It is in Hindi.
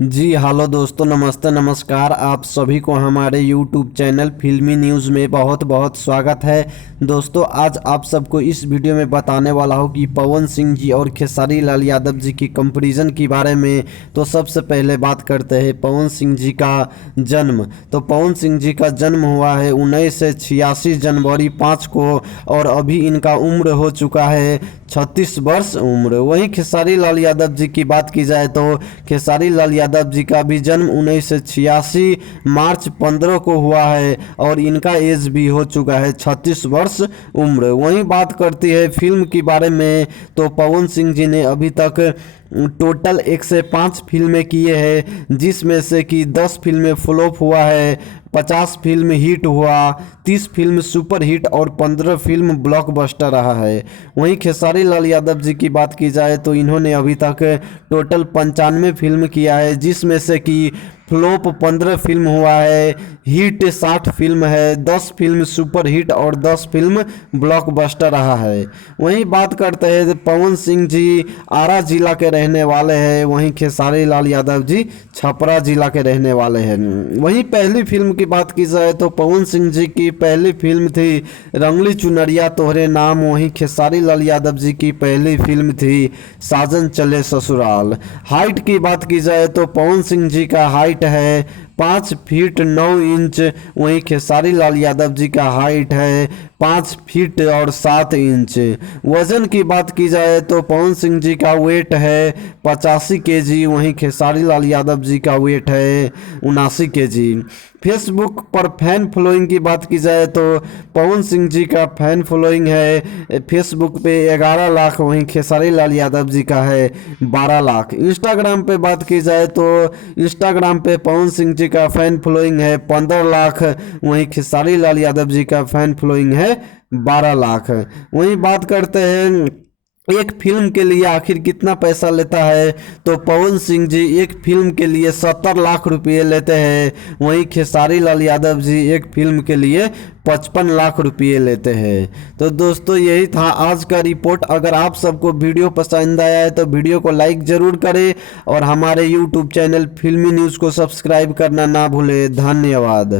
जी हेलो दोस्तों, नमस्ते नमस्कार। आप सभी को हमारे YouTube चैनल फिल्मी न्यूज़ में बहुत बहुत स्वागत है। दोस्तों, आज आप सबको इस वीडियो में बताने वाला हूँ कि पवन सिंह जी और खेसारी लाल यादव जी की कंपैरिजन के बारे में। तो सबसे पहले बात करते हैं पवन सिंह जी का जन्म। तो पवन सिंह जी का जन्म हुआ है 1986 जनवरी 5 को और अभी इनका उम्र हो चुका है 36 वर्ष उम्र। वहीं खेसारी लाल यादव जी की बात की जाए तो खेसारी लाल यादव जी का भी जन्म 1986 मार्च 15 को हुआ है और इनका एज भी हो चुका है 36 वर्ष उम्र। वहीं बात करती है फिल्म के बारे में तो पवन सिंह जी ने अभी तक टोटल 105 फिल्में किए हैं, जिसमें से कि 10 फिल्में फ्लॉप हुआ है, 50 फिल्म हिट हुआ, 30 फिल्म सुपर हिट और 15 फिल्म ब्लॉकबस्टर रहा है। वहीं खेसारी लाल यादव जी की बात की जाए तो इन्होंने अभी तक टोटल 95 फिल्म किया है, जिसमें से कि फ्लॉप 15 फिल्म हुआ है, हिट 60 फिल्म है, 10 फिल्म सुपर हिट और 10 फिल्म ब्लॉकबस्टर रहा है। वहीं बात करते हैं पवन सिंह जी आरा जिला के रहने वाले हैं, वहीं खेसारी लाल यादव जी छपरा जिला के रहने वाले हैं। वहीं पहली फिल्म की बात की जाए तो पवन सिंह जी की पहली फिल्म थी रंगली चुनरिया तोहरे नाम। वहीं खेसारी लाल यादव जी की पहली फिल्म थी साजन चले ससुराल। हाइट की बात की जाए तो पवन सिंह जी का हाइट है 5 फीट 9 इंच। वहीं खेसारी लाल यादव जी का हाइट है 5 फीट और 7 इंच। वजन की बात की जाए तो पवन सिंह जी का वेट है 85 केजी, वहीं खेसारी लाल यादव जी का वेट है 79 केजी। फेसबुक पर फैन फॉलोइंग की बात की जाए तो पवन सिंह जी का फैन फॉलोइंग है फेसबुक पे 11 लाख, वहीं खेसारी लाल यादव जी का है 12 लाख। इंस्टाग्राम पे बात की जाए तो इंस्टाग्राम पे पवन सिंह जी का फैन फॉलोइंग है 15 लाख, वहीं खेसारी लाल यादव जी का फैन फॉलोइंग है 12 लाख। वहीं बात करते हैं एक फिल्म के लिए आखिर कितना पैसा लेता है तो पवन सिंह जी एक फिल्म के लिए 70 लाख रुपये लेते हैं, वहीं खेसारी लाल यादव जी एक फिल्म के लिए 55 लाख रुपये लेते हैं। तो दोस्तों, यही था आज का रिपोर्ट। अगर आप सबको वीडियो पसंद आया है तो वीडियो को लाइक ज़रूर करें और हमारे यूट्यूब चैनल फिल्मी न्यूज़ को सब्सक्राइब करना ना भूलें। धन्यवाद।